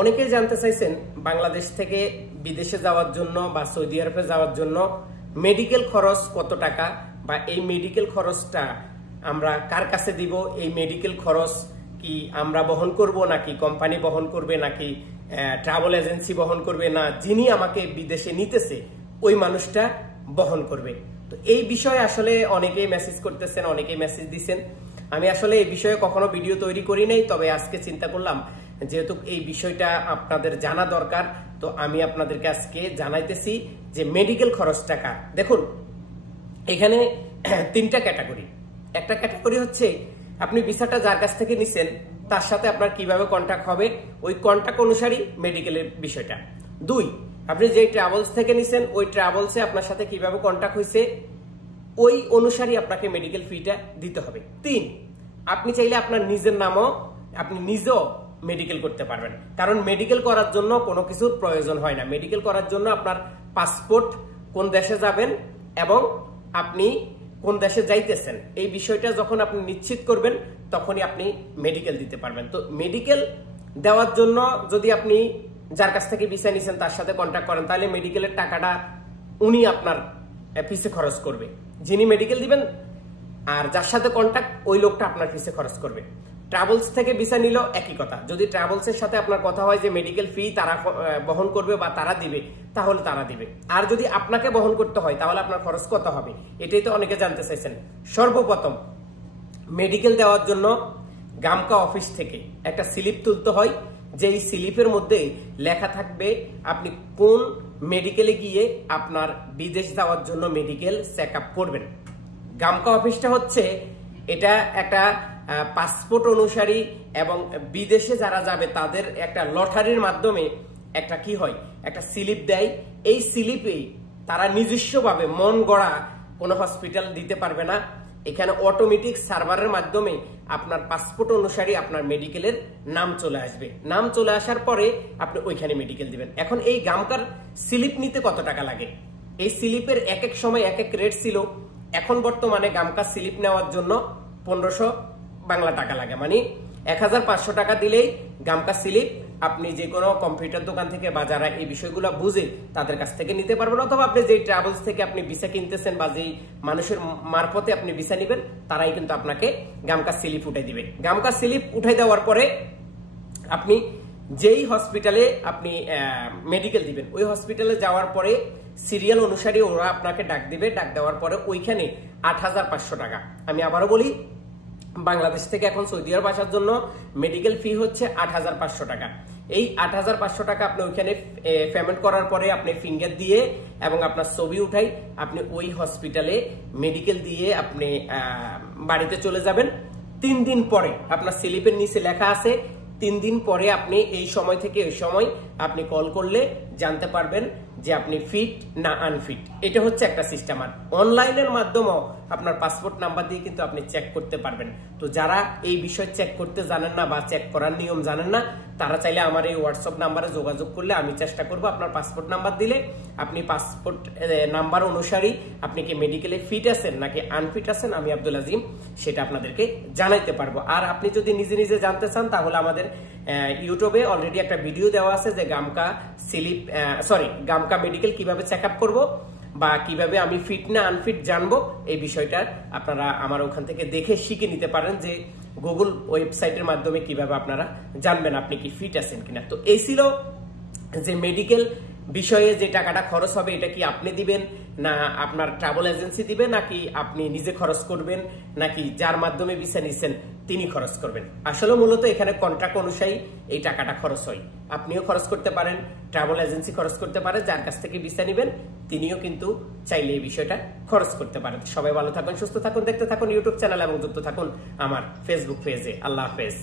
অনেকেই জানতে চাইছেন বাংলাদেশ থেকে বিদেশে যাওয়ার জন্য বা সৌদি আরবে যাওয়ার জন্য মেডিকেল খরচ কত টাকা, বা এই মেডিকেল খরচটা আমরা কার কাছে দিব, এই মেডিকেল খরচ কি আমরা বহন করব নাকি কোম্পানি বহন করবে নাকি ট্রাভেল এজেন্সি বহন করবে, না যিনি আমাকে বিদেশে নিতেছে ওই মানুষটা বহন করবে। তো এই বিষয়ে আসলে অনেকেই মেসেজ করতেছেন, অনেকেই মেসেজ দিচ্ছেন। আমি আসলে এই বিষয়ে কখনো ভিডিও তৈরি করি নাই, তবে আজকে চিন্তা করলাম যেহেতু এই বিষয়টা আপনাদের জানা দরকার, তো আমি আপনাদেরকে আজকে জানাইতেছি যে মেডিকেল খরচ টাকা। দেখুন, এখানে তিনটা ক্যাটাগরি। একটা ক্যাটাগরি হচ্ছে আপনি ভিসাটা যার কাছ থেকে নিছেন তার সাথে আপনার কিভাবে কন্ট্যাক্ট হবে, ওই কন্ট্যাক্ট অনুসারী মেডিকেলের বিষয়টা। 2, আপনি যে ট্রাভেলস থেকে নিছেন ওই ট্রাভেলসে আপনার সাথে কিভাবে কন্ট্যাক্ট হয়েছে ওই অনুসারী আপনাকে মেডিকেল ফিটা দিতে হবে। 3, আপনি চাইলে আপনার নিজের নামও আপনি নিজেও মেডিকেল করতে পারবেন, কারণ মেডিকেল করার জন্য কোনো কিছুর প্রয়োজন হয় না। মেডিকেল করার জন্য আপনার পাসপোর্ট, কোন দেশে যাবেন এবং আপনি কোন দেশে যাইতেছেন এই বিষয়টা যখন আপনি নিশ্চিত করবেন তখনই আপনি মেডিকেল দিতে পারবেন। তো মেডিকেল দেওয়ার জন্য যদি আপনি যার কাছ থেকে ভিসা নিছেন তার সাথে কন্ট্যাক্ট করেন, তাহলে মেডিকেলের টাকাটা উনি আপনার ফিসে খরচ করবে, যিনি মেডিকেল দিবেন, আর যার সাথে কন্ট্যাক্ট ওই লোকটা আপনার ফিসে খরচ করবে। ট্রাভেলস থেকে ভিসা নিলেও একই কথা। যদি ট্রাভেলসের সাথে আপনার কথা হয় যে মেডিকেল ফি তারা বহন করবে বা তারা দিবে, তাহলে তারা দিবে। আর যদি আপনাকে বহন করতে হয় তাহলে আপনার খরচ কত হবে, এটাই তো অনেকে জানতে চাইছেন। সর্বপ্রথম মেডিকেল দেওয়ার জন্য গামকা অফিস থেকে একটা স্লিপ তুলতে হয়, যে স্লিপের মধ্যে লেখা থাকবে আপনি কোন মেডিকেলে গিয়ে আপনার বিদেশ যাওয়ার জন্য মেডিকেল চেক আপ করবেন। গামকা অফিসটা হচ্ছে এটা একটা পাসপোর্ট অনুসারী এবং বিদেশে যারা যাবে তাদের একটা লটারির মাধ্যমে একটা কি হয়, একটা স্লিপ দেয়। এই স্লিপে তারা নিজস্বভাবে মন গড়া কোনো হসপিটাল দিতে পারবে না। এখানে অটোমেটিক সার্ভারের মাধ্যমে আপনার পাসপোর্ট অনুসারী আপনার মেডিকেলের নাম চলে আসবে। নাম চলে আসার পরে আপনি ওইখানে মেডিকেল দিবেন। এখন এই গামকার স্লিপ নিতে কত টাকা লাগে, এই স্লিপের এক এক সময় এক এক রেট ছিল। এখন বর্তমানে গামকার স্লিপ নেওয়ার জন্য 1500 বাংলা টাকা লাগে, মানে 1500 টাকা দিলেই গামকা স্লিপ আপনি যে কোনো কম্পিউটার দোকান থেকে বা যারা এই বিষয়গুলো বুঝে তাদের কাছ থেকে নিতে পারবেন, অথবা আপনি যে ট্রাভেলস থেকে আপনি ভিসা কিনতেছেন বা যেই মানুষের মারফতে আপনি ভিসা নেবেন তারাই কিন্তু আপনাকে গামকা স্লিপ উঠাই দিবে। গামকা স্লিপ উঠাই দেওয়ার পরে আপনি যেই হসপিটালে আপনি মেডিকেল দিবেন ওই হসপিটালে যাওয়ার পরে সিরিয়াল অনুসারে ওরা আপনাকে ডাক দিবে। ডাক দেওয়ার পরে ওইখানে 8500 টাকা। আমি আবারও বলি, বাংলাদেশ থেকে এখন সৌদি আরব আসার জন্য মেডিকেল ফি হচ্ছে 8500 টাকা। এই 8500 টাকা আপনি ওইখানে পেমেন্ট করার পরে আপনি ফিঙ্গার দিয়ে এবং আপনার ছবি উঠাই আপনি ওই হসপিটালে মেডিকেল দিয়ে আপনি বাড়িতে চলে যাবেন। 3 দিন পরে আপনার স্লিপের নিচে লেখা আছে 3 দিন পরে আপনি এই সময় থেকে ওই সময় আপনি কল করলে জানতে পারবেন যে আপনি ফিট না আনফিট। এটা হচ্ছে একটা সিস্টেম। আর অনলাইনের মাধ্যমেও আপনার পাসপোর্ট নাম্বার দিয়ে কিন্তু আপনি চেক করতে পারবেন। তো যারা এই বিষয় চেক করতে জানেন না বা চেক করার নিয়ম জানেন না, তারা চাইলে আমার এই হোয়াটসঅ্যাপ নাম্বারে যোগাযোগ করলে আমি চেষ্টা করব আপনার পাসপোর্ট নাম্বার দিলে আপনি পাসপোর্ট নাম্বার অনুসারী আপনি কি মেডিকেলে ফিট আছেন নাকি আনফিট আছেন, আমি আব্দুল আজিম সেটা আপনাদেরকে জানাইতে পারবো। আর আপনি যদি নিজে নিজে জানতে চান তাহলে আমাদের ইউটিউবে অলরেডি একটা ভিডিও দেওয়া আছে যে গামকা গামকা মেডিকেল কিভাবে চেক আপ করবো বা কিভাবে আমি ফিট না আনফিট জানবো, এই বিষয়টা আপনারা আমার ওখান থেকে দেখে শিখে নিতে পারেন যে গুগল ওয়েবসাইটের মাধ্যমে কিভাবে আপনারা জানবেন আপনি কি ফিট আছেন কিনা। তো এই ছিল যে মেডিকেল বিষয়ে যে টাকাটা খরচ হবে এটা কি আপনি দিবেন না আপনার ট্রাভেল এজেন্সি দিবে, নাকি আপনি নিজে খরচ করবেন, নাকি যার মাধ্যমে ভিসা নিচ্ছেন তিনি খরচ করবেন। আসলে মূলত এখানে কন্ট্রাক্ট অনুযায়ী এই টাকাটা খরচ হয়। আপনিও খরচ করতে পারেন, ট্রাভেল এজেন্সি খরচ করতে পারে, যার কাছ থেকে ভিসা নেবেন তিনিও কিন্তু চাইলে এই বিষয়টা খরচ করতে পারেন। সবাই ভালো থাকুন, সুস্থ থাকুন, দেখতে থাকুন ইউটিউব চ্যানেল এবং যুক্ত থাকুন আমার ফেসবুক পেজে। আল্লাহ হাফেজ।